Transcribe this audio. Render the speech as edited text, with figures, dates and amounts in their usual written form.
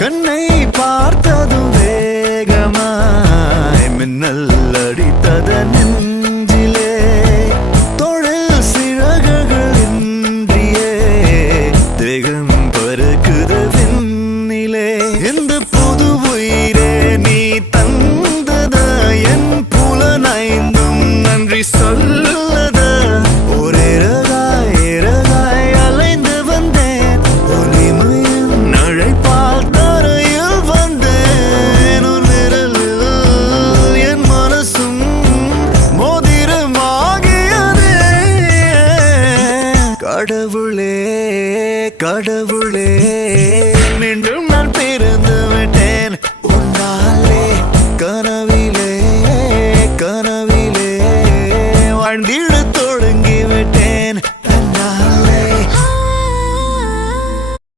கண்ணை பார்த்ததும் வேகமாய் மின்னல் அடித்தத நெஞ்சிலே தொழில் சிறகுகள் இன்றியே தேகம் பறக்குது விண்ணிலே இந்த புது உயிரே நீ தந்தத என் புலனைந்தும் நன்றி சொல்லத ஒரே ரகாய் அலைந்து வந்தேன் ஒளிமையின் அழைப்பால் தரையில் வந்தேன் ஒரு நிழலில் என் மனசும் மோதிரமாகியதே கடவுளே கடவுளே மீண்டும் நான் பிறந்து விட்டேன்